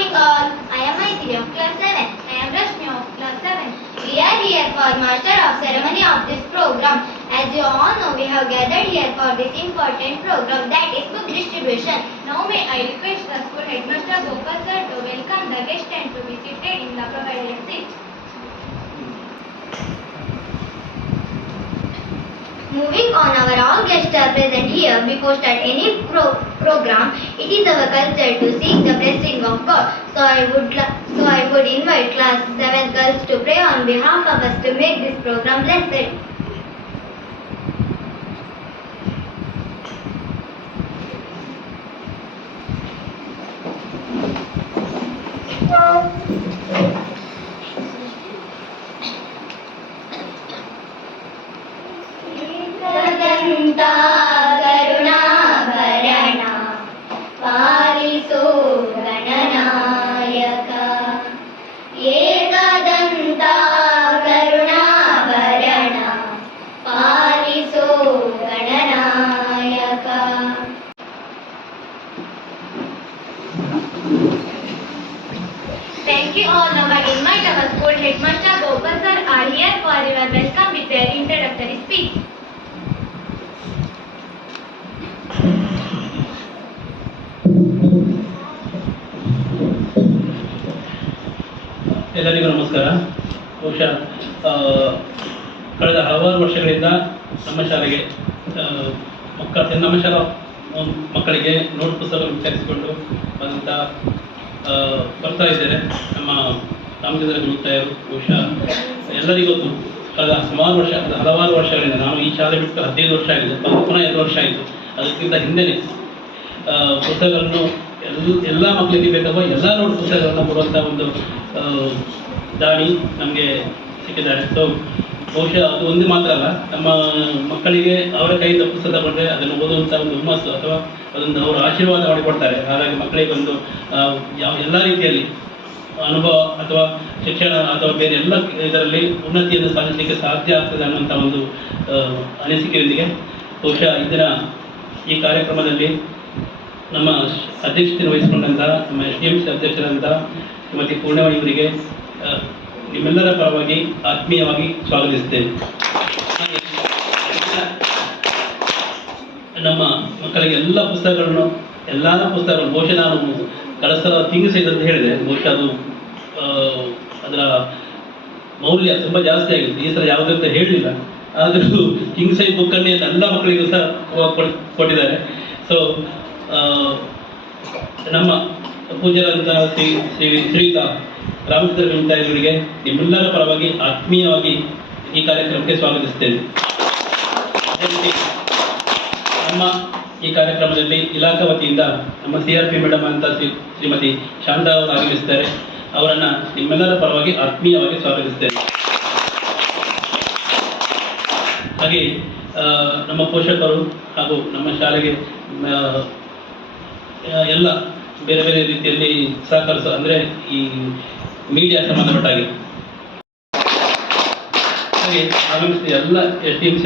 morning all. I am Maitri of class 7. I am Rashmi of class 7. We are here for master of ceremony of this program. As you all know, we have gathered here for this important program, that is book distribution. Now may I request the school headmaster Gopal sir to welcome the guest and to be seated in the provided seat. Moving on, our all guests are present here. Before start any program, it is our culture to seek the blessing of God. So I would invite class 7 girls to pray on behalf of us to make this program blessed. ಕರುಣಾಭರಣ ಪಾಲಿಸೋ Gananayaka Ekadanta ಕರುಣಾಭರಣ ಪಾಲಿಸೋ Gananayaka. Thank you all. Now I invite our school headmaster Gopal sir are here for your welcome with their introductory speech. ಎಲ್ಲರಿಗೂ ನಮಸ್ಕಾರ. ಬಹುಶಃ ಕಳೆದ ಹಲವಾರು ವರ್ಷಗಳಿಂದ ನಮ್ಮ ಶಾಲೆಗೆ ನಮ್ಮ ಶಾಲಾ ಮಕ್ಕಳಿಗೆ ನೋಟ್ ಪುಸ್ತಕ ವಿತರಿಸಿಕೊಂಡು ಬರ್ತಾ ಇದ್ದಾರೆ ನಮ್ಮ ರಾಮಚಂದ್ರ ಗುರುತಾಯರು. ಬಹುಶಃ ಎಲ್ಲರಿಗೂ ಕಳೆದ ಹಲವಾರು ವರ್ಷಗಳಿಂದ, ನಾನು ಈ ಶಾಲೆ ಬಿಟ್ಟು 15 ವರ್ಷ ಆಗಿದೆ, ಪುನಃ 2 ವರ್ಷ ಆಯಿತು. ಅದಕ್ಕಿಂತ ಹಿಂದೆಯೇ ಪುಸ್ತಕಗಳನ್ನು ಎಲ್ಲ ಮಕ್ಕಳಿಗೆ ಬೇಕಾಗುವ ಎಲ್ಲ ನೋಟ್ ಪುಸ್ತಕಗಳನ್ನು ಕೊಡುವಂಥ ಒಂದು ದಾನಿ ನಮಗೆ ಸಿಕ್ಕಿದ್ದಾರೆ. ಸೊ ಬಹುಶಃ ಅದು ಒಂದು ಮಾತ್ರ ಅಲ್ಲ, ನಮ್ಮ ಮಕ್ಕಳಿಗೆ ಅವರ ಕೈಯಿಂದ ಪುಸ್ತಕ ತಗೊಂಡ್ರೆ ಅದನ್ನು ಓದುವಂಥ ಒಂದು ಹುಮ್ಮಸ್ಸು ಅಥವಾ ಅದೊಂದು ಅವರು ಆಶೀರ್ವಾದ ಮಾಡಿಕೊಡ್ತಾರೆ. ಹಾಗಾಗಿ ಮಕ್ಕಳಿಗೆ ಒಂದು ಎಲ್ಲ ರೀತಿಯಲ್ಲಿ ಅನುಭವ ಅಥವಾ ಶಿಕ್ಷಣ ಅಥವಾ ಬೇರೆ ಎಲ್ಲ ಇದರಲ್ಲಿ ಉನ್ನತಿಯನ್ನು ಸಾಧಿಸಲಿಕ್ಕೆ ಸಾಧ್ಯ ಆಗ್ತದೆ ಅನ್ನುವಂಥ ಒಂದು ಅನಿಸಿಕೆಯೊಂದಿಗೆ ಬಹುಶಃ ಇದರ ಈ ಕಾರ್ಯಕ್ರಮದಲ್ಲಿ ನಮ್ಮ ಅಧ್ಯಕ್ಷತೆಯನ್ನು ವಹಿಸಿಕೊಂಡಂಥ ನಮ್ಮ SDMC ಅಧ್ಯಕ್ಷರಾದಂಥ ಶ್ರೀಮತಿ ಪೂರ್ಣವಾಣಿ ಅವರಿಗೆ ನಿಮ್ಮೆಲ್ಲರ ಪರವಾಗಿ ಆತ್ಮೀಯವಾಗಿ ಸ್ವಾಗತಿಸುತ್ತೇನೆ. ನಮ್ಮ ಮಕ್ಕಳಿಗೆ ಎಲ್ಲ ಪುಸ್ತಕಗಳನ್ನು ಬಹುಶಃ ನಾನು ಕಳೆದ ಸಲ ಥಿಂಗ್ಸ್ ಅಂತ ಹೇಳಿದೆ, ಬಹುಶಃ ಅದು ಅದರ ಮೌಲ್ಯ ತುಂಬ ಜಾಸ್ತಿ ಆಗಿತ್ತು. ಈ ಸಲ ಯಾವುದೇ ಅಂತ ಹೇಳಲಿಲ್ಲ, ಆದರೂ ಕಿಂಗ್ ಸೈಜ್ ಬುಕ್ಕನ್ನೇ ಎಲ್ಲ ಮಕ್ಕಳಿಗೂ ಸಹ ಕೊಟ್ಟಿದ್ದಾರೆ. ಸೊ ನಮ್ಮ ಪೂಜ್ಯರಾದಂತಹ ಶ್ರೀಯುತ ರಾಮಚಂದ್ರ ಗುರುತಾಯರಿಗೆ ನಿಮ್ಮೆಲ್ಲರ ಪರವಾಗಿ ಆತ್ಮೀಯವಾಗಿ ಈ ಕಾರ್ಯಕ್ರಮಕ್ಕೆ ಸ್ವಾಗತಿಸುತ್ತೇನೆ. ಅದೇ ರೀತಿ ನಮ್ಮ ಈ ಕಾರ್ಯಕ್ರಮದಲ್ಲಿ ಇಲಾಖಾ ವತಿಯಿಂದ ನಮ್ಮ CRP ಮೇಡಮ್ ಅಂತ ಶ್ರೀಮತಿ ಶಾಂತಾ ಅವರು ಆಗಮಿಸಿದ್ದಾರೆ. ಅವರನ್ನು ನಿಮ್ಮೆಲ್ಲರ ಪರವಾಗಿ ಆತ್ಮೀಯವಾಗಿ ಸ್ವಾಗತಿಸುತ್ತೇನೆ. ಹಾಗೆ ನಮ್ಮ ಪೋಷಕರು ಹಾಗೂ ನಮ್ಮ ಶಾಲೆಗೆ ಎಲ್ಲ ಬೇರೆ ಬೇರೆ ರೀತಿಯಲ್ಲಿ ಅಂದರೆ ಈ ಮೀಡಿಯಾ ಸಂಬಂಧಪಟ್ಟಾಗೆ ಹಾಗೆ ಆಗಮಿಸಿದ ಎಲ್ಲ SDMC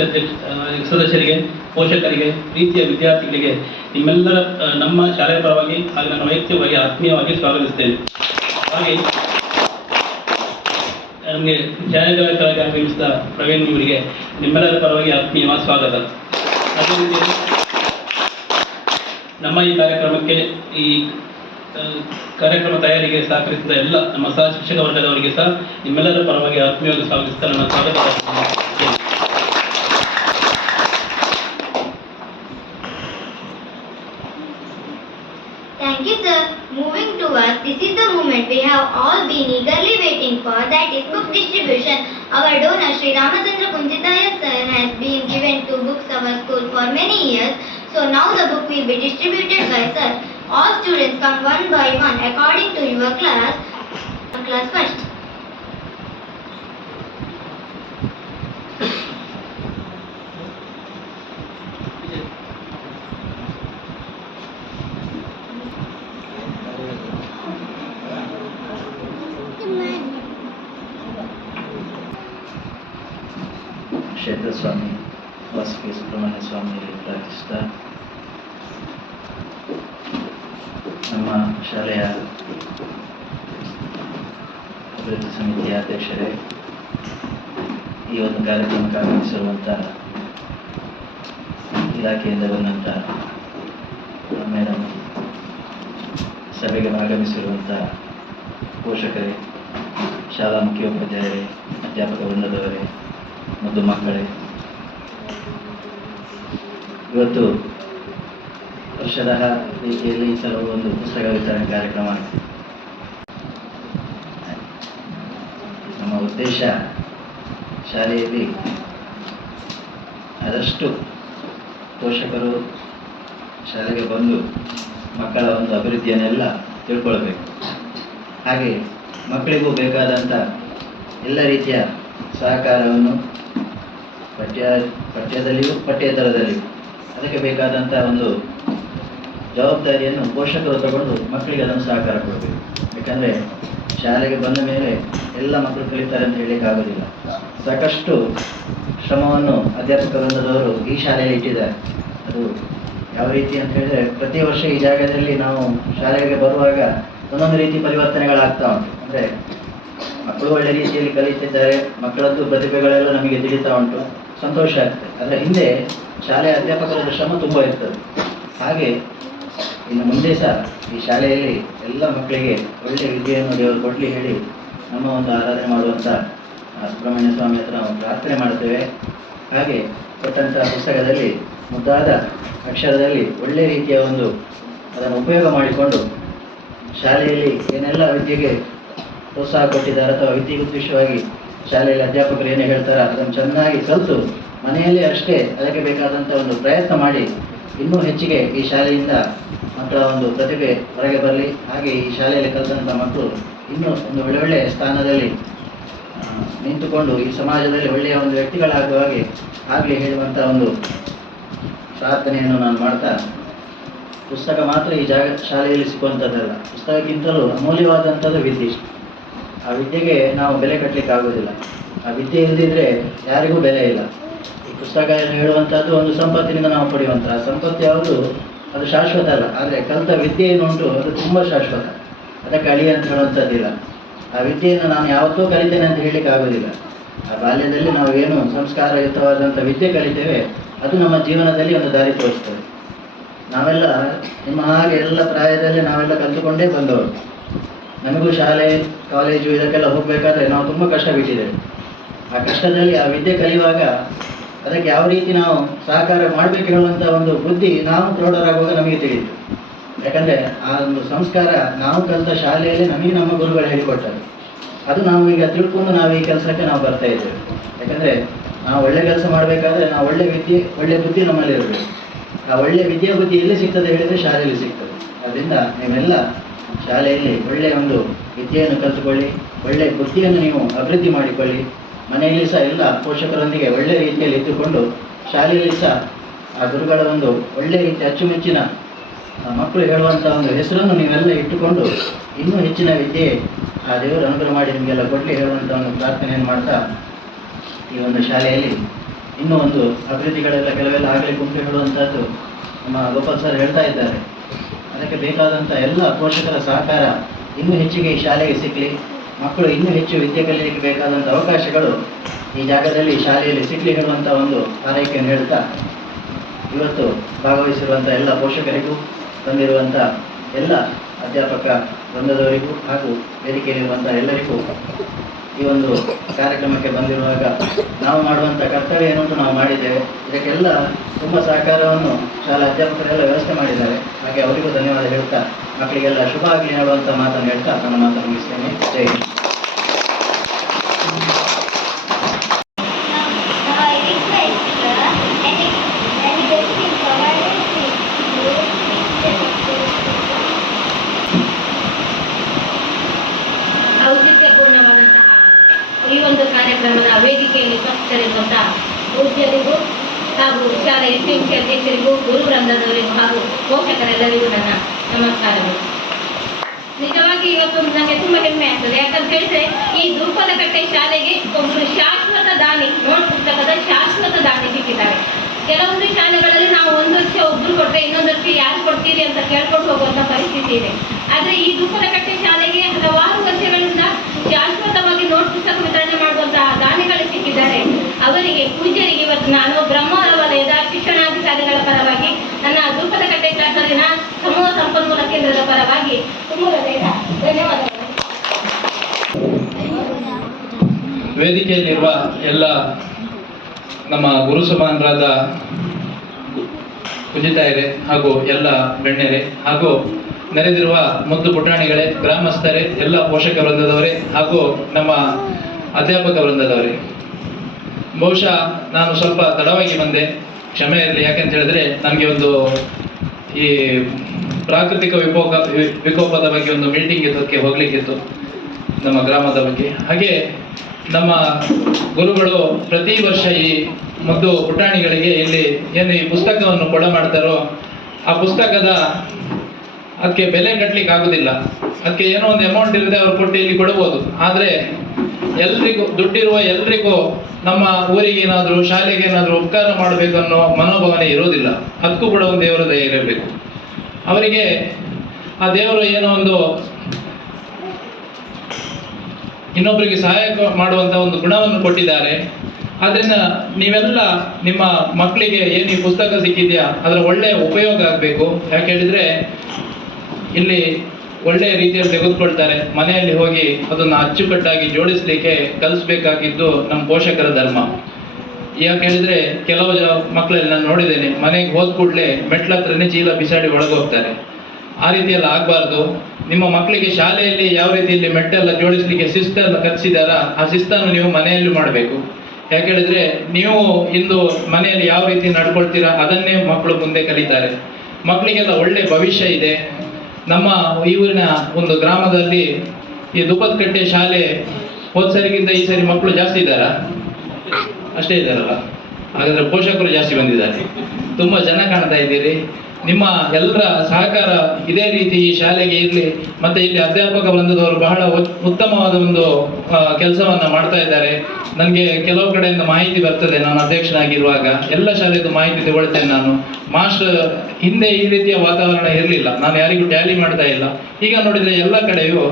ಸದಸ್ಯರಿಗೆ, ಪೋಷಕರಿಗೆ, ಪ್ರೀತಿಯ ವಿದ್ಯಾರ್ಥಿಗಳಿಗೆ ನಿಮ್ಮೆಲ್ಲರ ನಮ್ಮ ಶಾಲೆಯ ಪರವಾಗಿ ಹಾಗೂ ನನ್ನ ವೈಯಕ್ತಿಕವಾಗಿ ಆತ್ಮೀಯವಾಗಿ ಸ್ವಾಗತಿಸ್ತೇನೆ. ಹಾಗೆ ನಮಗೆ ಛಾಯಾಗ್ರಾಹಕರಾಗಿ ಆಗಮಿಸಿದ ಪ್ರವೀಣ್ ಇವರಿಗೆ ನಿಮ್ಮೆಲ್ಲರ ಪರವಾಗಿ ಆತ್ಮೀಯವಾದ ಸ್ವಾಗತ. ಅದೇ ರೀತಿಯಲ್ಲಿ ನಮ್ಮ ಈ ಕಾರ್ಯಕ್ರಮಕ್ಕೆ ಈ ಕಾರ್ಯಕ್ರಮ ತಯಾರಿಗೆ ಸಹಕರಿಸಿದ ಎಲ್ಲ ನಮ್ಮ ಸಹ ಶಿಕ್ಷಕ ವರ್ಗದವರಿಗೆ ಸಹ ನಿಮ್ಮೆಲ್ಲರ ಪರವಾಗಿ ಆತ್ಮೀಯವಾಗಿ ಸ್ವಾಗತಿಸ್ತಾ ನನ್ನ ಸ್ವಾಗತ. Thank you, sir. Moving towards, this is the moment we have all been eagerly waiting for, that is book distribution. Our donor Sri Ramachandra Kunjitaya sir has been given to books our school for many years. So now the book will be distributed by sir. All students come one by one according to your class. Class first. ಕ್ಷೇತ್ರ ಸ್ವಾಮಿ ವಾಸಕಿ ಸುಬ್ರಹ್ಮಣ್ಯ ಸ್ವಾಮಿಯವರಿಗೆ ಪ್ರಾರ್ಥಿಸ್ತಾ ನಮ್ಮ ಶಾಲೆಯ ಅಭಿವೃದ್ಧಿ ಸಮಿತಿಯ ಅಧ್ಯಕ್ಷರೇ, ಈ ಒಂದು ಕಾರ್ಯಕ್ರಮಕ್ಕೆ ಆಗಮಿಸಿರುವಂಥ ಇಲಾಖೆಯಿಂದ ಬಂದಂಥ ಮೇಡಮ್, ಸಭೆಗೆ ಆಗಮಿಸಿರುವಂಥ ಪೋಷಕರೇ, ಶಾಲಾ ಮುಖ್ಯೋಪಾಧ್ಯಾಯರೇ, ಅಧ್ಯಾಪಕ ವೃಂದದವರೇ, ಮುದ್ದು ಮಕ್ಕಳೇ, ಇವತ್ತು ವರ್ಷದ ರೀತಿಯಲ್ಲಿ ಈ ಸಲ ಒಂದು ಪುಸ್ತಕ ವಿತರಣೆ ಕಾರ್ಯಕ್ರಮ. ನಮ್ಮ ಉದ್ದೇಶ ಶಾಲೆಯಲ್ಲಿ ಆದಷ್ಟು ಪೋಷಕರು ಶಾಲೆಗೆ ಬಂದು ಮಕ್ಕಳ ಒಂದು ಅಭಿವೃದ್ಧಿಯನ್ನೆಲ್ಲ ತಿಳ್ಕೊಳ್ಬೇಕು. ಹಾಗೆ ಮಕ್ಕಳಿಗೂ ಬೇಕಾದಂಥ ಎಲ್ಲ ರೀತಿಯ ಸಹಕಾರವನ್ನು ಪಠ್ಯದಲ್ಲಿಯೂ ಪಠ್ಯೇತರದಲ್ಲಿಯೂ ಅದಕ್ಕೆ ಬೇಕಾದಂಥ ಒಂದು ಜವಾಬ್ದಾರಿಯನ್ನು ಪೋಷಕರು ತಗೊಂಡು ಮಕ್ಕಳಿಗೆ ಅದನ್ನು ಸಹಕಾರ ಕೊಡಬೇಕು. ಯಾಕಂದರೆ ಶಾಲೆಗೆ ಬಂದ ಮೇಲೆ ಎಲ್ಲ ಮಕ್ಕಳು ಕಲಿತಾರೆ ಅಂತ ಹೇಳಲಿಕ್ಕೆ ಆಗೋದಿಲ್ಲ. ಸಾಕಷ್ಟು ಶ್ರಮವನ್ನು ಅಧ್ಯಾಪಕ ವೃಂದದವರು ಈ ಶಾಲೆಯಲ್ಲಿ ಇಟ್ಟಿದ್ದಾರೆ. ಅದು ಯಾವ ರೀತಿ ಅಂತ ಹೇಳಿದರೆ, ಪ್ರತಿ ವರ್ಷ ಈ ಜಾಗದಲ್ಲಿ ನಾವು ಶಾಲೆಗೆ ಬರುವಾಗ ಒಂದೊಂದು ರೀತಿ ಪರಿವರ್ತನೆಗಳಾಗ್ತಾ ಉಂಟು. ಅಂದರೆ ಮಕ್ಕಳು ಒಳ್ಳೆ ರೀತಿಯಲ್ಲಿ ಕಲಿತಿದ್ದಾರೆ, ಮಕ್ಕಳದ್ದು ಪ್ರತಿಭೆಗಳೆಲ್ಲ ನಮಗೆ ತಿಳಿತಾ ಉಂಟು, ಸಂತೋಷ ಆಗ್ತದೆ. ಅದರ ಹಿಂದೆ ಶಾಲೆಯ ಅಧ್ಯಾಪಕರ ಶ್ರಮ ತುಂಬ ಇರ್ತದೆ. ಹಾಗೆ ಇನ್ನು ಮುಂದೆ ಸಹ ಈ ಶಾಲೆಯಲ್ಲಿ ಎಲ್ಲ ಮಕ್ಕಳಿಗೆ ಒಳ್ಳೆಯ ವಿದ್ಯೆಯನ್ನು ದೇವರು ಕೊಡಲಿ ಹೇಳಿ ನಮ್ಮ ಒಂದು ಆರಾಧನೆ ಮಾಡುವಂಥ ಸುಬ್ರಹ್ಮಣ್ಯ ಸ್ವಾಮಿ ಹತ್ರ ನಾವು ಪ್ರಾರ್ಥನೆ ಮಾಡ್ತೇವೆ. ಹಾಗೆ ಕೊಟ್ಟಂಥ ಪುಸ್ತಕದಲ್ಲಿ ಮುದ್ದಾದ ಅಕ್ಷರದಲ್ಲಿ ಒಳ್ಳೆಯ ರೀತಿಯ ಒಂದು ಅದನ್ನು ಉಪಯೋಗ ಮಾಡಿಕೊಂಡು ಶಾಲೆಯಲ್ಲಿ ಏನೆಲ್ಲ ವಿದ್ಯೆಗೆ ಪ್ರೋತ್ಸಾಹ ಕೊಟ್ಟಿದ್ದಾರೆ ಅಥವಾ ವಿದ್ಯುದ್ವಿಷವಾಗಿ ಶಾಲೆಯಲ್ಲಿ ಅಧ್ಯಾಪಕರು ಏನೇ ಹೇಳ್ತಾರೆ ಅದನ್ನು ಚೆನ್ನಾಗಿ ಕಲಿತು ಮನೆಯಲ್ಲೇ ಅಷ್ಟೇ ಅದಕ್ಕೆ ಬೇಕಾದಂಥ ಒಂದು ಪ್ರಯತ್ನ ಮಾಡಿ ಇನ್ನೂ ಹೆಚ್ಚಿಗೆ ಈ ಶಾಲೆಯಿಂದ ಮಕ್ಕಳ ಒಂದು ಪ್ರತಿಭೆ ಹೊರಗೆ ಬರಲಿ. ಹಾಗೆ ಈ ಶಾಲೆಯಲ್ಲಿ ಕಲಿತಂಥ ಮಕ್ಕಳು ಇನ್ನೂ ಒಂದು ಒಳ್ಳೆಯ ಸ್ಥಾನದಲ್ಲಿ ನಿಂತುಕೊಂಡು ಈ ಸಮಾಜದಲ್ಲಿ ಒಳ್ಳೆಯ ಒಂದು ವ್ಯಕ್ತಿಗಳಾಗುವ ಹಾಗೆ ಆಗಲಿ ಹೇಳುವಂಥ ಒಂದು ಪ್ರಾರ್ಥನೆಯನ್ನು ನಾನು ಮಾಡ್ತಾ, ಪುಸ್ತಕ ಮಾತ್ರ ಈ ಶಾಲೆಯಲ್ಲಿ ಸಿಕ್ಕುವಂಥದ್ದಲ್ಲ, ಪುಸ್ತಕಕ್ಕಿಂತಲೂ ಅಮೂಲ್ಯವಾದಂಥದ್ದು ವಿದ್ಯೆ. ಆ ವಿದ್ಯೆಗೆ ನಾವು ಬೆಲೆ ಕಟ್ಟಲಿಕ್ಕೆ ಆಗೋದಿಲ್ಲ. ಆ ವಿದ್ಯೆ ಇಲ್ಲದಿದ್ದರೆ ಯಾರಿಗೂ ಬೆಲೆ ಇಲ್ಲ. ಈ ಪುಸ್ತಕ ಹೇಳುವಂಥದ್ದು ಒಂದು ಸಂಪತ್ತಿನಿಂದ ನಾವು ಪಡೆಯುವಂಥ ಸಂಪತ್ತು ಯಾವುದು, ಅದು ಶಾಶ್ವತ ಅಲ್ಲ. ಆದರೆ ಕಲಿತ ವಿದ್ಯೆ ಏನುಂಟು ಅದು ತುಂಬ ಶಾಶ್ವತ, ಅದಕ್ಕೆ ಅಳಿ ಅಂತ ಹೇಳುವಂಥದ್ದಿಲ್ಲ. ಆ ವಿದ್ಯೆಯನ್ನು ನಾನು ಯಾವತ್ತೂ ಕಲಿತೇನೆ ಅಂತ ಹೇಳಲಿಕ್ಕೆ ಆಗೋದಿಲ್ಲ. ಆ ಬಾಲ್ಯದಲ್ಲಿ ನಾವು ಏನು ಸಂಸ್ಕಾರಯುತವಾದಂಥ ವಿದ್ಯೆ ಕಲಿತೇವೆ ಅದು ನಮ್ಮ ಜೀವನದಲ್ಲಿ ಒಂದು ದಾರಿ ತೋರಿಸ್ತದೆ. ನಾವೆಲ್ಲ ನಿಮ್ಮ ಹಾಗೆ ಎಲ್ಲ ಪ್ರಾಯದಲ್ಲಿ ನಾವೆಲ್ಲ ಕಲಿತುಕೊಂಡೇ ಬಂದವರು. ನಮಗೂ ಶಾಲೆ ಕಾಲೇಜು ಇದಕ್ಕೆಲ್ಲ ಹೋಗಬೇಕಾದ್ರೆ ನಾವು ತುಂಬ ಕಷ್ಟ ಬಿಟ್ಟಿದ್ದೇವೆ. ಆ ಕಷ್ಟದಲ್ಲಿ ಆ ವಿದ್ಯೆ ಕಲಿಯುವಾಗ ಅದಕ್ಕೆ ಯಾವ ರೀತಿ ನಾವು ಸಹಕಾರ ಮಾಡಬೇಕು ಹೇಳುವಂಥ ಒಂದು ಬುದ್ಧಿ ನಾವು ಪ್ರೌಢರಾಗುವಾಗ ನಮಗೆ ತಿಳಿಯಿತು. ಯಾಕಂದರೆ ಆ ಒಂದು ಸಂಸ್ಕಾರ ನಾವು ಕಲಿತ ಶಾಲೆಯಲ್ಲಿ ನಮಗೆ ನಮ್ಮ ಗುರುಗಳು ಹೇಳಿಕೊಟ್ಟರು. ಅದು ನಾವು ಈಗ ತಿಳ್ಕೊಂಡು ನಾವು ಈ ಕೆಲಸಕ್ಕೆ ನಾವು ಬರ್ತಾ ಇದ್ದೇವೆ. ಯಾಕಂದರೆ ನಾವು ಒಳ್ಳೆ ಕೆಲಸ ಮಾಡಬೇಕಾದ್ರೆ ನಾವು ಒಳ್ಳೆ ವಿದ್ಯೆ ಒಳ್ಳೆ ಬುದ್ಧಿ ನಮ್ಮಲ್ಲಿ ಇರಬೇಕು. ಆ ಒಳ್ಳೆ ವಿದ್ಯೆ ಬುದ್ಧಿ ಎಲ್ಲಿ ಸಿಗ್ತದೆ ಹೇಳಿದರೆ ಶಾಲೆಯಲ್ಲಿ ಸಿಗ್ತದೆ. ಅದರಿಂದ ನೀವೆಲ್ಲ ಶಾಲೆಯಲ್ಲಿ ಒಳ್ಳೆಯ ಒಂದು ವಿದ್ಯೆಯನ್ನು ಕಲಿತುಕೊಳ್ಳಿ, ಒಳ್ಳೆಯ ಬುದ್ಧಿಯನ್ನು ನೀವು ಅಭಿವೃದ್ಧಿ ಮಾಡಿಕೊಳ್ಳಿ. ಮನೆಯಲ್ಲಿ ಸಹ ಎಲ್ಲ ಪೋಷಕರೊಂದಿಗೆ ಒಳ್ಳೆಯ ರೀತಿಯಲ್ಲಿ ಇದ್ದುಕೊಂಡು ಶಾಲೆಯಲ್ಲಿ ಸಹ ಆ ಗುರುಗಳ ಒಂದು ಒಳ್ಳೆಯ ರೀತಿ ಅಚ್ಚುಮೆಚ್ಚಿನ ಮಕ್ಕಳು ಹೇಳುವಂಥ ಒಂದು ಹೆಸರನ್ನು ನೀವೆಲ್ಲ ಇಟ್ಟುಕೊಂಡು ಇನ್ನೂ ಹೆಚ್ಚಿನ ವಿದ್ಯೆ ಆ ದೇವರು ಅನುಗ್ರಹ ಮಾಡಿ ನಿಮಗೆಲ್ಲ ಕೊಡಲಿ ಹೇಳುವಂಥ ಒಂದು ಪ್ರಾರ್ಥನೆಯನ್ನು ಮಾಡ್ತಾ, ಈ ಒಂದು ಶಾಲೆಯಲ್ಲಿ ಇನ್ನೂ ಒಂದು ಅಭಿವೃದ್ಧಿಗಳೆಲ್ಲ ಕೆಲವೆಲ್ಲ ಆಗಲಿಕ್ಕೆ ಉಂಟು ಹೇಳುವಂಥದ್ದು ನಮ್ಮ ಗೋಪಾಲ್ ಸರ್ ಹೇಳ್ತಾ ಇದ್ದಾರೆ. ಅದಕ್ಕೆ ಬೇಕಾದಂಥ ಎಲ್ಲ ಪೋಷಕರ ಸಹಕಾರ ಇನ್ನೂ ಹೆಚ್ಚಿಗೆ ಈ ಶಾಲೆಗೆ ಸಿಗಲಿ, ಮಕ್ಕಳು ಇನ್ನೂ ಹೆಚ್ಚು ವಿದ್ಯೆ ಕಲಿಯಲಿಕ್ಕೆ ಬೇಕಾದಂಥ ಅವಕಾಶಗಳು ಈ ಜಾಗದಲ್ಲಿ ಶಾಲೆಯಲ್ಲಿ ಸಿಗಲಿ ಹೇಳುವಂಥ ಒಂದು ಆರೈಕೆಯನ್ನು ಹೇಳ್ತಾ, ಇವತ್ತು ಭಾಗವಹಿಸಿರುವಂಥ ಎಲ್ಲ ಪೋಷಕರಿಗೂ, ಬಂದಿರುವಂಥ ಎಲ್ಲ ಅಧ್ಯಾಪಕ ವೃಂದದವರಿಗೂ ಹಾಗೂ ವೇದಿಕೆಯಲ್ಲಿರುವಂಥ ಎಲ್ಲರಿಗೂ ಈ ಒಂದು ಕಾರ್ಯಕ್ರಮಕ್ಕೆ ಬಂದಿರುವಾಗ ನಾವು ಮಾಡುವಂಥ ಕರ್ತವ್ಯ ಏನುಂಟು ನಾವು ಮಾಡಿದ್ದೇವೆ. ಇದಕ್ಕೆಲ್ಲ ತುಂಬ ಸಹಕಾರವನ್ನು ಶಾಲಾ ಅಧ್ಯಾಪಕರೆಲ್ಲ ವ್ಯವಸ್ಥೆ ಮಾಡಿದ್ದಾರೆ. ಹಾಗೆ ಅವರಿಗೂ ಧನ್ಯವಾದ ಹೇಳ್ತಾ, ಮಕ್ಕಳಿಗೆಲ್ಲ ಶುಭ ಆಗಲಿ ಹೇಳುವಂಥ ಮಾತನ್ನು ಹೇಳ್ತಾ ನನ್ನ ಮಾತನ್ನು ಮುಗಿಸ್ತೇನೆ. ಜೈ ಹಿಂದ್. ಔಚಿತ್ಯಪೂರ್ಣವಾದಂತಹ ಈ ಒಂದು ಕಾರ್ಯಕ್ರಮದ ವೇದಿಕೆಯಲ್ಲಿ ಉಪಸ್ಥಿತರಿರುವಂತಹ ಪೂಜ್ಯರಿಗೂ ಹಾಗೂ ಶಾಲೆ ಎಸ್ಎಂಸಿ ಅಧ್ಯಕ್ಷರಿಗೂ, ಗುರು ವೃಂದದವರಿಗೂ ಹಾಗೂ ಪೋಷಕರೆಲ್ಲರಿಗೂ ನನ್ನ ನಮಸ್ಕಾರಗಳು. ನಿಜವಾಗಿ ಇವತ್ತು ನನಗೆ ತುಂಬ ಹೆಮ್ಮೆ ಆಗ್ತದೆ. ಯಾಕಂತ ಹೇಳಿದ್ರೆ ಈ ದುರ್ಪದಕಟ್ಟೆ ಶಾಲೆಗೆ ಒಬ್ಬರು ಶಾಶ್ವತ ದಾನಿ, ನೋಟ್ ಪುಸ್ತಕದ ಶಾಶ್ವತ ದಾನಿ ಸಿಕ್ಕಿದ್ದಾರೆ. ಕೆಲವೊಂದು ಶಾಲೆಗಳಲ್ಲಿ ನಾವು ಒಂದು ವರ್ಷ ಒಬ್ರು ಕೊಟ್ಟರೆ ಇನ್ನೊಂದು ವರ್ಷ ಯಾರು ಕೊಡ್ತೀರಿ ಅಂತ ಕೇಳ್ಕೊಂಡು ಹೋಗುವಂಥ ಪರಿಸ್ಥಿತಿ ಪರಿಸ್ಥಿತಿ ಇದೆ. ಆದರೆ ಈ ದುಪ್ಪಲಕಟ್ಟೆ ಶಾಲೆಗೆ ಹಲವಾರು ವರ್ಷಗಳಿಂದ ಶಾಶ್ವತವಾಗಿ ನೋಟ್ ಪುಸ್ತಕ ವಿತರಣೆ ಮಾಡುವಂತಹ ದಾನಿಗಳು ಸಿಕ್ಕಿದ್ದಾರೆ. ಅವರಿಗೆ ಪೂಜ್ಯರಿಗೆ ಇವತ್ತು ನಾನು ಬ್ರಹ್ಮವಲಯದ ಶಿಕ್ಷಣಾಧಿಕಾರಿಗಳ ಪರವಾಗಿ, ನನ್ನ ದುಪ್ಪಲಕಟ್ಟೆ ಕ್ಲಾಸಲ್ಲಿನ ಸಮೂಹ ಸಂಪನ್ಮೂಲ ಕೇಂದ್ರದ ಪರವಾಗಿ ತುಂಬ ಧನ್ಯವಾದಗಳು. ವೇದಿಕೆಯಲ್ಲಿರುವ ಎಲ್ಲ ನಮ್ಮ ಗುರು ಸಮಾನರಾದ ಪೂಜಿತಾಯರೇ ಹಾಗೂ ಎಲ್ಲ ಗಣ್ಯರೇ ಹಾಗೂ ನೆರೆದಿರುವ ಮುದ್ದು ಪುಟಾಣಿಗಳೇ, ಗ್ರಾಮಸ್ಥರೇ, ಎಲ್ಲ ಪೋಷಕ ವೃಂದದವರೇ ಹಾಗೂ ನಮ್ಮ ಅಧ್ಯಾಪಕ ವೃಂದದವರೇ, ಬಹುಶಃ ನಾನು ಸ್ವಲ್ಪ ತಡವಾಗಿ ಬಂದೆ, ಕ್ಷಮೆ ಇರಲಿ. ಯಾಕಂತ ಹೇಳಿದ್ರೆ ನನಗೆ ಒಂದು ಈ ಪ್ರಾಕೃತಿಕ ವಿಕೋಪದ ಬಗ್ಗೆ ಒಂದು ಮೀಟಿಂಗ್ ಇದಕ್ಕೆ ಹೋಗ್ಲಿಕ್ಕಿತ್ತು ನಮ್ಮ ಗ್ರಾಮದ ಬಗ್ಗೆ. ಹಾಗೆ ನಮ್ಮ ಗುರುಗಳು ಪ್ರತಿ ವರ್ಷ ಈ ಮುದ್ದು ಪುಟಾಣಿಗಳಿಗೆ ಇಲ್ಲಿ ಏನು ಈ ಪುಸ್ತಕವನ್ನು ಕೊಡ ಮಾಡ್ತಾರೋ ಆ ಪುಸ್ತಕದ ಅದಕ್ಕೆ ಬೆಲೆ ಕಟ್ಟಲಿಕ್ಕೆ ಆಗುದಿಲ್ಲ. ಅದಕ್ಕೆ ಏನೋ ಒಂದು ಅಮೌಂಟ್ ಇರುತ್ತೆ, ಅವ್ರು ಕೊಟ್ಟು ಇಲ್ಲಿ ಕೊಡ್ಬೋದು. ಆದರೆ ಎಲ್ರಿಗೂ ದುಡ್ಡಿರುವ ಎಲ್ರಿಗೂ ನಮ್ಮ ಊರಿಗೆ ಏನಾದರೂ ಶಾಲೆಗೆ ಏನಾದರೂ ಉಪಕಾರ ಮಾಡಬೇಕು ಅನ್ನೋ ಮನೋಭಾವನೆ ಇರೋದಿಲ್ಲ. ಅದಕ್ಕೂ ಕೂಡ ಒಂದು ದೇವರ ದಯೆ ಇರಬೇಕು. ಅವರಿಗೆ ಆ ದೇವರು ಏನೋ ಒಂದು ಇನ್ನೊಬ್ಬರಿಗೆ ಸಹಾಯ ಮಾಡುವಂಥ ಒಂದು ಗುಣವನ್ನು ಕೊಟ್ಟಿದ್ದಾರೆ. ಆದ್ದರಿಂದ ನೀವೆಲ್ಲ ನಿಮ್ಮ ಮಕ್ಕಳಿಗೆ ಏನು ಈ ಪುಸ್ತಕ ಸಿಕ್ಕಿದೆಯಾ ಅದರ ಒಳ್ಳೆಯ ಉಪಯೋಗ ಆಗಬೇಕು. ಯಾಕೆ ಹೇಳಿದರೆ ಇಲ್ಲಿ ಒಳ್ಳೆಯ ರೀತಿಯಲ್ಲಿ ತೆಗೆದುಕೊಳ್ತಾರೆ, ಮನೆಯಲ್ಲಿ ಹೋಗಿ ಅದನ್ನು ಅಚ್ಚುಕಟ್ಟಾಗಿ ಜೋಡಿಸಲಿಕ್ಕೆ ಕಲಿಸ್ಬೇಕಾಗಿದ್ದು ನಮ್ಮ ಪೋಷಕರ ಧರ್ಮ. ಯಾಕೆ ಹೇಳಿದರೆ ಕೆಲವು ಮಕ್ಕಳಲ್ಲಿ ನಾನು ನೋಡಿದ್ದೇನೆ, ಮನೆಗೆ ಹೋದ ಕೂಡಲೇ ಮೆಟ್ಲ ಹತ್ರನೇ ಚೀಲ ಬಿಸಾಡಿ ಒಳಗೆ ಹೋಗ್ತಾರೆ. ಆ ರೀತಿಯೆಲ್ಲ ಆಗಬಾರ್ದು. ನಿಮ್ಮ ಮಕ್ಕಳಿಗೆ ಶಾಲೆಯಲ್ಲಿ ಯಾವ ರೀತಿಯಲ್ಲಿ ಮೆಟ್ಟೆಲ್ಲ ಜೋಡಿಸಲಿಕ್ಕೆ ಶಿಸ್ತನ್ನು ಕಲಿಸಿದಾರ ಆ ಶಿಸ್ತನ್ನು ನೀವು ಮನೆಯಲ್ಲಿ ಮಾಡಬೇಕು. ಯಾಕೆ ಹೇಳಿದ್ರೆ ನೀವು ಇಂದು ಮನೆಯಲ್ಲಿ ಯಾವ ರೀತಿ ನಡ್ಕೊಳ್ತೀರಾ ಅದನ್ನೇ ಮಕ್ಕಳು ಮುಂದೆ ಕಲಿತಾರೆ. ಮಕ್ಕಳಿಗೆಲ್ಲ ಒಳ್ಳೆ ಭವಿಷ್ಯ ಇದೆ. ನಮ್ಮ ಈ ಊರಿನ ಒಂದು ಗ್ರಾಮದಲ್ಲಿ ಈ ದುಪ್ಪದಕಟ್ಟೆ ಶಾಲೆ ಹೋದ ಸರಿಗಿಂತ ಈ ಸರಿ ಮಕ್ಕಳು ಜಾಸ್ತಿ ಇದ್ದಾರಾ? ಅಷ್ಟೇ ಇದ್ದಾರಲ್ಲ? ಹಾಗಾದ್ರೆ ಪೋಷಕರು ಜಾಸ್ತಿ ಬಂದಿದ್ದಾರೆ. ತುಂಬ ಜನ ಕಾಣ್ತಾ ಇದ್ದೀರಿ. ನಿಮ್ಮ ಎಲ್ಲರ ಸಹಕಾರ ಇದೇ ರೀತಿ ಈ ಶಾಲೆಗೆ ಇರಲಿ. ಮತ್ತೆ ಇಲ್ಲಿ ಅಧ್ಯಾಪಕ ವೃಂದದವರು ಬಹಳ ಉತ್ತಮವಾದ ಒಂದು ಕೆಲಸವನ್ನ ಮಾಡ್ತಾ ಇದ್ದಾರೆ. ನನಗೆ ಕೆಲವು ಕಡೆಯಿಂದ ಮಾಹಿತಿ ಬರ್ತದೆ, ನಾನು ಅಧ್ಯಕ್ಷನಾಗಿರುವಾಗ ಎಲ್ಲ ಶಾಲೆದು ಮಾಹಿತಿ ತಗೊಳ್ತೇನೆ ನಾನು. ಮಾಸ್ಟರ್ ಹಿಂದೆ ಈ ರೀತಿಯ ವಾತಾವರಣ ಇರಲಿಲ್ಲ, ನಾನು ಯಾರಿಗೂ ಟ್ಯಾಲಿ ಮಾಡ್ತಾ ಇಲ್ಲ. ಈಗ ನೋಡಿದರೆ ಎಲ್ಲ ಕಡೆಯೂ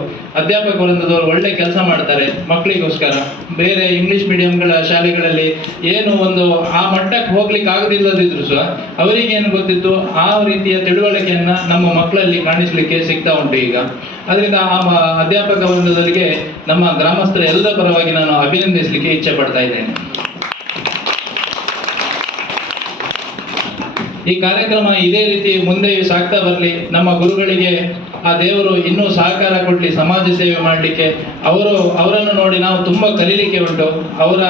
ಅಧ್ಯಾಪಕ ವೃಂದದವರು ಒಳ್ಳೆ ಕೆಲಸ ಮಾಡ್ತಾರೆ ಮಕ್ಕಳಿಗೋಸ್ಕರ. ಬೇರೆ ಇಂಗ್ಲಿಷ್ ಮೀಡಿಯಂಗಳ ಶಾಲೆಗಳಲ್ಲಿ ಏನು ಒಂದು ಆ ಮಟ್ಟಕ್ಕೆ ಹೋಗ್ಲಿಕ್ಕೆ ಆಗದಿಲ್ಲದಿದ್ರು ಸಹ ಅವರಿಗೇನು ಗೊತ್ತಿತ್ತು ಆ ರೀತಿಯ ತಿಳುವಳಿಕೆಯನ್ನ ನಮ್ಮ ಮಕ್ಕಳಲ್ಲಿ ಕಾಣಿಸ್ಲಿಕ್ಕೆ ಸಿಗ್ತಾ ಉಂಟು ಈಗ. ಅದರಿಂದ ಆ ಅಧ್ಯಾಪಕ ವೃಂದದವರಿಗೆ ನಮ್ಮ ಗ್ರಾಮಸ್ಥರ ಎಲ್ಲರ ಪರವಾಗಿ ನಾನು ಅಭಿನಂದಿಸಲಿಕ್ಕೆ ಇಚ್ಛೆ ಪಡ್ತಾ ಇದ್ದೇನೆ. ಈ ಕಾರ್ಯಕ್ರಮ ಇದೇ ರೀತಿ ಮುಂದೆ ಸಾಗ್ತಾ ಬರಲಿ. ನಮ್ಮ ಗುರುಗಳಿಗೆ ಆ ದೇವರು ಇನ್ನೂ ಸಹಕಾರ ಕೊಡಲಿ ಸಮಾಜ ಸೇವೆ ಮಾಡಲಿಕ್ಕೆ. ಅವರನ್ನು ನೋಡಿ ನಾವು ತುಂಬ ಕಲೀಲಿಕ್ಕೆ ಉಂಟು. ಅವರ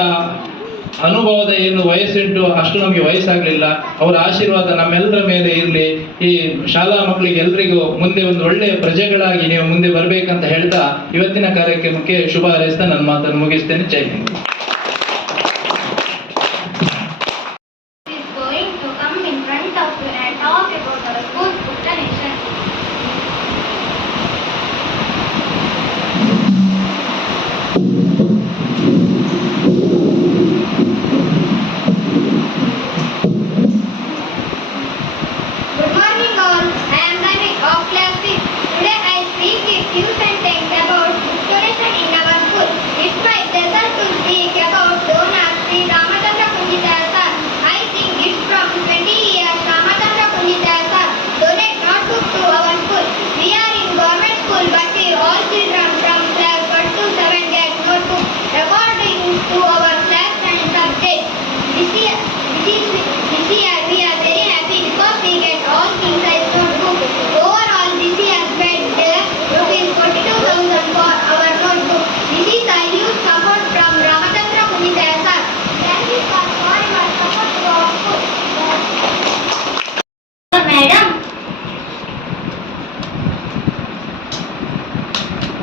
ಅನುಭವದ ಏನು ವಯಸ್ಸುಂಟು ಅಷ್ಟು ನಮಗೆ ವಯಸ್ಸಾಗಲಿಲ್ಲ. ಅವರ ಆಶೀರ್ವಾದ ನಮ್ಮೆಲ್ಲರ ಮೇಲೆ ಇರಲಿ. ಈ ಶಾಲಾ ಮಕ್ಕಳಿಗೆ ಎಲ್ರಿಗೂ ಮುಂದೆ ಒಂದು ಒಳ್ಳೆಯ ಪ್ರಜೆಗಳಾಗಿ ನೀವು ಮುಂದೆ ಬರಬೇಕಂತ ಹೇಳ್ತಾ ಇವತ್ತಿನ ಕಾರ್ಯಕ್ರಮಕ್ಕೆ ಶುಭ ಹಾರೈಸ್ತಾ ನನ್ನ ಮಾತನ್ನು ಮುಗಿಸ್ತೇನೆ. ಜೈ Hind.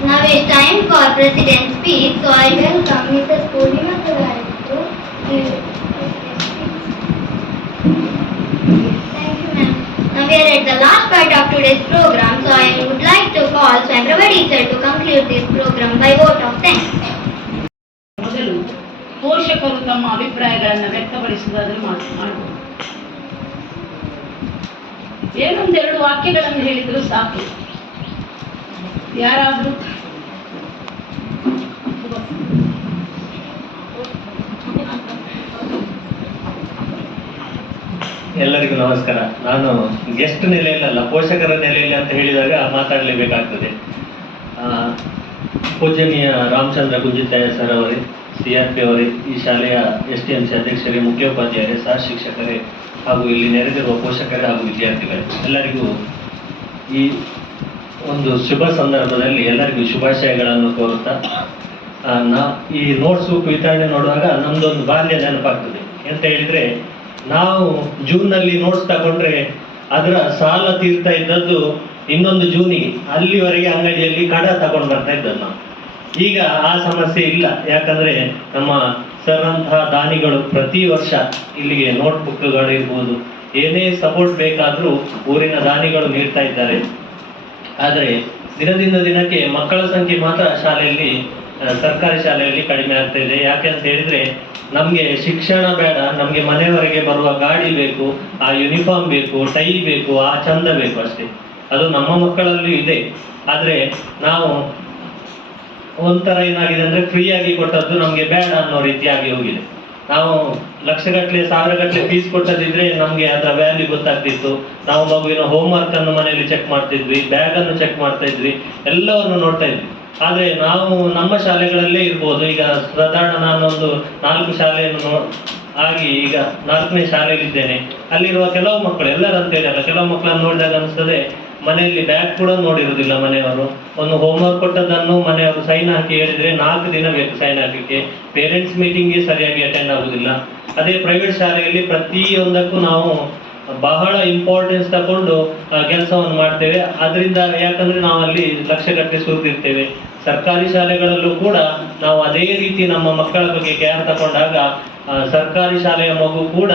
Now it's time for President's speech, so I welcome Mrs. Purnima Puraritu. Thank you, ma'am. Now we are at the last part of today's program, so I would like to call Swamprabha teacher to conclude this program by vote of thanks. ಮೊದಲು ಪೋಷಕರು ತಮ್ಮ ಅಭಿಪ್ರಾಯಗಳನ್ನು ವ್ಯಕ್ತಪಡಿಸುವುದಾದರೆ ಮಾಡಬಹುದು. ಏನೊಂದೆರಡು ವಾಕ್ಯಗಳನ್ನು ಹೇಳಿದ್ರು ಸಾಕು. ಯಾರಾದರೂ ಎಲ್ಲರಿಗೂ ನಮಸ್ಕಾರ. ನಾನು ಗೆಸ್ಟ್ ನೆಲೆಯಲ್ಲ, ಪೋಷಕರ ನೆಲೆಯಲ್ಲಿ ಅಂತ ಹೇಳಿದಾಗ ಮಾತಾಡಲೇಬೇಕಾಗ್ತದೆ. ಪೂಜನೀಯ ರಾಮಚಂದ್ರ ಗುಂಜಿತಾಯ ಸರ್ ಅವರೇ, CRP ಅವರೇ, ಈ ಶಾಲೆಯ STMC ಅಧ್ಯಕ್ಷರೇ, ಮುಖ್ಯೋಪಾಧ್ಯಾಯರೇ, ಸಹ ಶಿಕ್ಷಕರೇ ಹಾಗೂ ಇಲ್ಲಿ ನೆರೆದಿರುವ ಪೋಷಕರೇ ಹಾಗೂ ವಿದ್ಯಾರ್ಥಿಗಳೇ, ಎಲ್ಲರಿಗೂ ಈ ಒಂದು ಶುಭ ಸಂದರ್ಭದಲ್ಲಿ ಎಲ್ಲರಿಗೂ ಶುಭಾಶಯಗಳನ್ನು ಕೋರುತ್ತಾ, ಈ ನೋಟ್ಸ್ ಬುಕ್ ವಿತರಣೆ ನೋಡುವಾಗ ನಮ್ದೊಂದು ಬಾಲ್ಯ ನೆನಪಾಗ್ತದೆ. ಎಂತ ಹೇಳಿದ್ರೆ, ನಾವು ಜೂನ್ನಲ್ಲಿ ನೋಟ್ಸ್ ತಗೊಂಡ್ರೆ ಅದರ ಸಾಲ ತೀರ್ತಾ ಇದ್ದದ್ದು ಇನ್ನೊಂದು ಜೂನಿಗೆ, ಅಲ್ಲಿವರೆಗೆ ಅಂಗಡಿಯಲ್ಲಿ ಕಡ ತಗೊಂಡು ಬರ್ತಾ ಇದ್ದದ್ದು ನಾವು. ಈಗ ಆ ಸಮಸ್ಯೆ ಇಲ್ಲ. ಯಾಕಂದ್ರೆ ನಮ್ಮ ಸರ್ ಅಂತಹ ದಾನಿಗಳು ಪ್ರತಿ ವರ್ಷ ಇಲ್ಲಿಗೆ ನೋಟ್ ಬುಕ್ಗಳಿರ್ಬೋದು, ಏನೇ ಸಪೋರ್ಟ್ ಬೇಕಾದರೂ ಊರಿನ ದಾನಿಗಳು ನೀಡ್ತಾ ಇದ್ದಾರೆ. ಆದರೆ ದಿನದಿಂದ ದಿನಕ್ಕೆ ಮಕ್ಕಳ ಸಂಖ್ಯೆ ಮಾತ್ರ ಶಾಲೆಯಲ್ಲಿ, ಸರ್ಕಾರಿ ಶಾಲೆಯಲ್ಲಿ ಕಡಿಮೆ ಆಗ್ತಾ ಇದೆ. ಯಾಕೆ ಅಂತ ಹೇಳಿದ್ರೆ, ನಮಗೆ ಶಿಕ್ಷಣ ಬೇಡ, ನಮಗೆ ಮನೆಯವರೆಗೆ ಬರುವ ಗಾಡಿ ಬೇಕು, ಆ ಯೂನಿಫಾರ್ಮ್ ಬೇಕು, ಟೈ ಬೇಕು, ಆ ಚಂದ ಬೇಕು ಅಷ್ಟೇ. ಅದು ನಮ್ಮ ಮಕ್ಕಳಲ್ಲೂ ಇದೆ. ಆದರೆ ನಾವು ಒಂಥರ ಏನಾಗಿದೆ ಅಂದ್ರೆ, ಫ್ರೀಯಾಗಿ ಕೊಟ್ಟದ್ದು ನಮಗೆ ಬೇಡ ಅನ್ನೋ ರೀತಿಯಾಗಿ ಹೋಗಿದೆ. ನಾವು ಲಕ್ಷಗಟ್ಟಲೆ, ಸಾವಿರಗಟ್ಟಲೆ ಫೀಸ್ ಕೊಟ್ಟದಿದ್ರೆ ನಮಗೆ ಅದರ ವ್ಯಾಲ್ಯೂ ಗೊತ್ತಾಗ್ತಿತ್ತು. ನಾವು ಮಗುವಿನ ಹೋಮ್ವರ್ಕ್ ಅನ್ನು ಮನೆಯಲ್ಲಿ ಚೆಕ್ ಮಾಡ್ತಿದ್ವಿ, ಬ್ಯಾಗ್ ಅನ್ನು ಚೆಕ್ ಮಾಡ್ತಾ ಇದ್ವಿ, ಎಲ್ಲವನ್ನು ನೋಡ್ತಾ ಇದ್ವಿ. ಆದ್ರೆ ನಾವು ನಮ್ಮ ಶಾಲೆಗಳಲ್ಲೇ ಇರ್ಬೋದು. ಈಗ ಸಾಧಾರಣ ನಾನೊಂದು 4 ಶಾಲೆಯನ್ನು ಆಗಿ ಈಗ 4ನೇ ಶಾಲೆಯಲ್ಲಿದ್ದೇನೆ. ಅಲ್ಲಿರುವ ಕೆಲವು ಮಕ್ಕಳು, ಎಲ್ಲರಂತ ಹೇಳಲ್ಲ, ಕೆಲವು ಮಕ್ಕಳನ್ನು ನೋಡಿದಾಗ ಅನಿಸ್ತದೆ ಮನೆಯಲ್ಲಿ ಬ್ಯಾಗ್ ಕೂಡ ನೋಡಿರುವುದಿಲ್ಲ ಮನೆಯವರು. ಒಂದು ಹೋಮ್ವರ್ಕ್ ಕೊಟ್ಟದನ್ನು ಮನೆಯವರು ಸೈನ್ ಹಾಕಿ ಹೇಳಿದ್ರೆ 4 ದಿನ ಬೇಕು ಸೈನ್ ಹಾಕಲಿಕ್ಕೆ. ಪೇರೆಂಟ್ಸ್ ಮೀಟಿಂಗ್ಗೆ ಸರಿಯಾಗಿ ಅಟೆಂಡ್ ಆಗುದಿಲ್ಲ. ಅದೇ ಪ್ರೈವೇಟ್ ಶಾಲೆಯಲ್ಲಿ ಪ್ರತಿಯೊಂದಕ್ಕೂ ನಾವು ಬಹಳ ಇಂಪಾರ್ಟೆನ್ಸ್ ತಗೊಂಡು ಕೆಲಸವನ್ನು ಮಾಡ್ತೇವೆ. ಅದರಿಂದ ಯಾಕಂದ್ರೆ ನಾವು ಅಲ್ಲಿ ಲಕ್ಷಗಟ್ಟಲೆ ಸುರಿದಿರ್ತೇವೆ. ಸರ್ಕಾರಿ ಶಾಲೆಗಳಲ್ಲೂ ಕೂಡ ನಾವು ಅದೇ ರೀತಿ ನಮ್ಮ ಮಕ್ಕಳ ಬಗ್ಗೆ ಕೇರ್ ತಗೊಂಡಾಗ ಸರ್ಕಾರಿ ಶಾಲೆಯ ಮಗು ಕೂಡ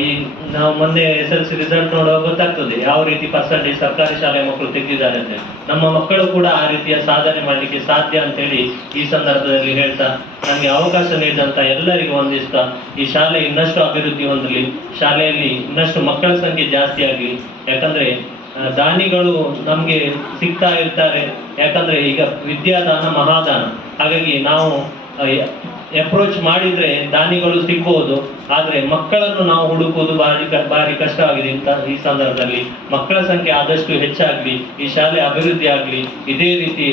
ಈ ನಾವು ಮೊನ್ನೆ SSLC ರಿಸಲ್ಟ್ ನೋಡುವಾಗ ಗೊತ್ತಾಗ್ತದೆ ಯಾವ ರೀತಿ ಪರ್ಸೆಂಟೇಜ್ ಸರ್ಕಾರಿ ಶಾಲೆಯ ಮಕ್ಕಳು ತೆಗೆದಿದ್ದಾರೆ ಅಂತ. ನಮ್ಮ ಮಕ್ಕಳು ಕೂಡ ಆ ರೀತಿಯ ಸಾಧನೆ ಮಾಡಲಿಕ್ಕೆ ಸಾಧ್ಯ ಅಂತೇಳಿ ಈ ಸಂದರ್ಭದಲ್ಲಿ ಹೇಳ್ತಾ, ನನಗೆ ಅವಕಾಶ ನೀಡಿದಂತ ಎಲ್ಲರಿಗೂ ವಂದಿಸ್ತಾ, ಈ ಶಾಲೆ ಇನ್ನಷ್ಟು ಅಭಿವೃದ್ಧಿ ಹೊಂದಲಿ, ಶಾಲೆಯಲ್ಲಿ ಇನ್ನಷ್ಟು ಮಕ್ಕಳ ಸಂಖ್ಯೆ ಜಾಸ್ತಿ ಆಗಲಿ. ಯಾಕಂದ್ರೆ ದಾನಿಗಳು ನಮ್ಗೆ ಸಿಗ್ತಾ ಇರ್ತಾರೆ. ಯಾಕಂದ್ರೆ ಈಗ ವಿದ್ಯಾದಾನ ಮಹಾದಾನ. ಹಾಗಾಗಿ ನಾವು ಅಪ್ರೋಚ್ ಮಾಡಿದ್ರೆ ದಾನಿಗಳು ಸಿಗ್ಬಹುದು. ಆದ್ರೆ ಮಕ್ಕಳನ್ನು ನಾವು ಹುಡುಕುವುದು ಭಾರಿ ಕಷ್ಟವಾಗಿದೆ. ಈ ಸಂದರ್ಭದಲ್ಲಿ ಮಕ್ಕಳ ಸಂಖ್ಯೆ ಆದಷ್ಟು ಹೆಚ್ಚಾಗ್ಲಿ, ಈ ಶಾಲೆ ಅಭಿವೃದ್ಧಿ ಆಗ್ಲಿ, ಇದೇ ರೀತಿ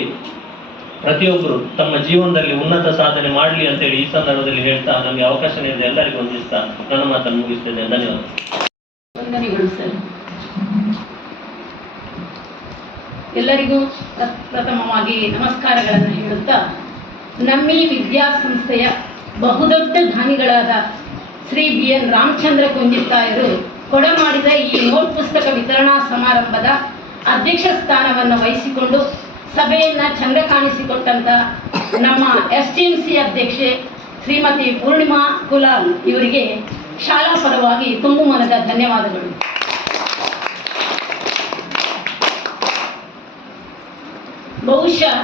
ಪ್ರತಿಯೊಬ್ಬರು ತಮ್ಮ ಜೀವನದಲ್ಲಿ ಉನ್ನತ ಸಾಧನೆ ಮಾಡಲಿ ಅಂತೇಳಿ ಈ ಸಂದರ್ಭದಲ್ಲಿ ಹೇಳ್ತಾ, ನಮಗೆ ಅವಕಾಶ ನೀಡಿದ ಎಲ್ಲರಿಗೂ ವಂದಿಸ್ತಾ ನನ್ನ ಮಾತನ್ನು ಮುಗಿಸ್ತೇನೆ. ಧನ್ಯವಾದ. ವಂದನೆಗಳು ಸರ್. ಎಲ್ಲರಿಗೂ ಪ್ರಥಮವಾಗಿ ನಮಸ್ಕಾರಗಳನ್ನು ಹೇಳುತ್ತಾ, ನಮ್ಮ ಈ ವಿದ್ಯಾಸಂಸ್ಥೆಯ ಬಹುದೊಡ್ಡ ದಾನಿಗಳಾದ ಶ್ರೀ BN ರಾಮಚಂದ್ರ ಗುಂಜಿತಾಯರು ಕೊಡಮಾಡಿದ ಈ ನೋಟ್ ಪುಸ್ತಕ ವಿತರಣಾ ಸಮಾರಂಭದ ಅಧ್ಯಕ್ಷ ಸ್ಥಾನವನ್ನು ವಹಿಸಿಕೊಂಡು ಸಭೆಯನ್ನು ಚಂದ್ರ ಕಾಣಿಸಿಕೊಟ್ಟಂತ ನಮ್ಮ STMC ಅಧ್ಯಕ್ಷೆ ಶ್ರೀಮತಿ ಪೂರ್ಣಿಮಾ ಕುಲಾಲ್ ಇವರಿಗೆ ಶಾಲಾ ಪರವಾಗಿ ತುಂಬು ಮನದ ಧನ್ಯವಾದಗಳು. ಬಹುಶಃ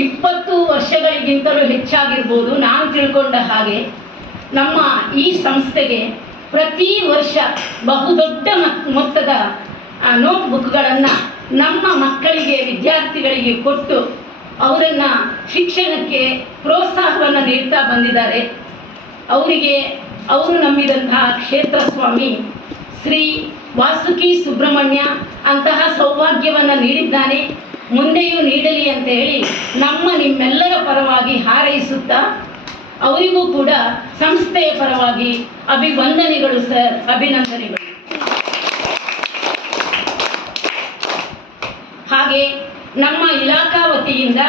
20 ವರ್ಷಗಳಿಗಿಂತಲೂ ಹೆಚ್ಚಾಗಿರ್ಬೋದು ನಾನು ತಿಳ್ಕೊಂಡ ಹಾಗೆ. ನಮ್ಮ ಈ ಸಂಸ್ಥೆಗೆ ಪ್ರತಿ ವರ್ಷ ಬಹುದೊಡ್ಡ ಮೊತ್ತದ ನೋಟ್ ಬುಕ್ಗಳನ್ನು ನಮ್ಮ ಮಕ್ಕಳಿಗೆ, ವಿದ್ಯಾರ್ಥಿಗಳಿಗೆ ಕೊಟ್ಟು ಅವರನ್ನು ಶಿಕ್ಷಣಕ್ಕೆ ಪ್ರೋತ್ಸಾಹವನ್ನು ನೀಡ್ತಾ ಬಂದಿದ್ದಾರೆ. ಅವರು ನಂಬಿದಂತಹ ಕ್ಷೇತ್ರ ಸ್ವಾಮಿ ಶ್ರೀ ವಾಸುಕಿ ಸುಬ್ರಹ್ಮಣ್ಯ ಅಂತಹ ಸೌಭಾಗ್ಯವನ್ನು ನೀಡಿದ್ದಾನೆ, ಮುಂದೆಯೂ ನೀಡಲಿ ಅಂತ ಹೇಳಿ ನಿಮ್ಮೆಲ್ಲರ ಪರವಾಗಿ ಹಾರೈಸುತ್ತಾ, ಅವರಿಗೂ ಕೂಡ ಸಂಸ್ಥೆಯ ಪರವಾಗಿ ಅಭಿವಂದನೆಗಳು ಸರ್, ಅಭಿನಂದನೆಗಳು. ಹಾಗೆ ನಮ್ಮ ಇಲಾಖಾ ವತಿಯಿಂದ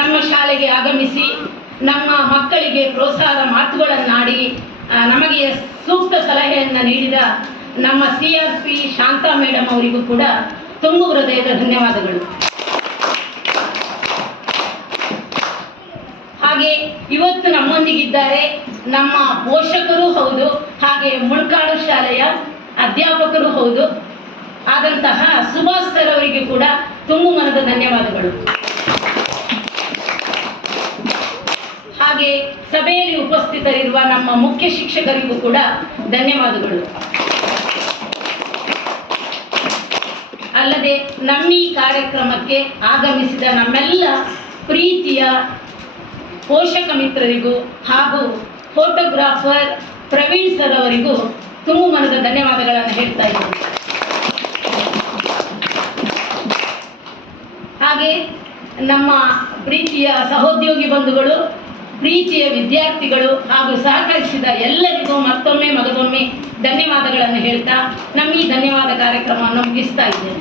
ನಮ್ಮ ಶಾಲೆಗೆ ಆಗಮಿಸಿ ನಮ್ಮ ಮಕ್ಕಳಿಗೆ ಪ್ರೋತ್ಸಾಹದ ಮಾತುಗಳನ್ನಾಡಿ ನಮಗೆ ಸೂಕ್ತ ಸಲಹೆಯನ್ನು ನೀಡಿದ ನಮ್ಮ CRP ಶಾಂತಾ ಮೇಡಮ್ ಅವರಿಗೂ ಕೂಡ ತುಂಬು ಹೃದಯದ ಧನ್ಯವಾದಗಳು. ಹಾಗೆ ಇವತ್ತು ನಮ್ಮೊಂದಿಗಿದ್ದಾರೆ ನಮ್ಮ ಪೋಷಕರು ಹೌದು, ಹಾಗೆ ಮುಳ್ಕಾಡು ಶಾಲೆಯ ಅಧ್ಯಾಪಕರು ಹೌದು ಆದಂತಹ ಸುಭಾಷ್ ಸರ್ ಅವರಿಗೆ ಕೂಡ ತುಂಬು ಮನದ ಧನ್ಯವಾದಗಳು. ಹಾಗೆ ಸಭೆಯಲ್ಲಿ ಉಪಸ್ಥಿತರಿರುವ ನಮ್ಮ ಮುಖ್ಯ ಶಿಕ್ಷಕರಿಗೂ ಕೂಡ ಧನ್ಯವಾದಗಳು. ಅಲ್ಲದೆ ನಮ್ಮ ಈ ಕಾರ್ಯಕ್ರಮಕ್ಕೆ ಆಗಮಿಸಿದ ನಮ್ಮೆಲ್ಲ ಪ್ರೀತಿಯ ಪೋಷಕ ಮಿತ್ರರಿಗೂ ಹಾಗೂ ಫೋಟೋಗ್ರಾಫರ್ ಪ್ರವೀಣ್ ಸರ್ ಅವರಿಗೂ ತುಂಬ ಮನದ ಧನ್ಯವಾದಗಳನ್ನು ಹೇಳ್ತಾ ಇದ್ದೀನಿ. ಹಾಗೆ ನಮ್ಮ ಪ್ರೀತಿಯ ಸಹೋದ್ಯೋಗಿ ಬಂಧುಗಳು, ಪ್ರೀತಿಯ ವಿದ್ಯಾರ್ಥಿಗಳು ಹಾಗೂ ಸಹಕರಿಸಿದ ಎಲ್ಲರಿಗೂ ಮತ್ತೊಮ್ಮೆ ಮಗದೊಮ್ಮೆ ಧನ್ಯವಾದಗಳನ್ನು ಹೇಳ್ತಾ ನಮ್ಮ ಈ ಧನ್ಯವಾದ ಕಾರ್ಯಕ್ರಮವನ್ನು ಮುಗಿಸ್ತಾ ಇದ್ದೇನೆ.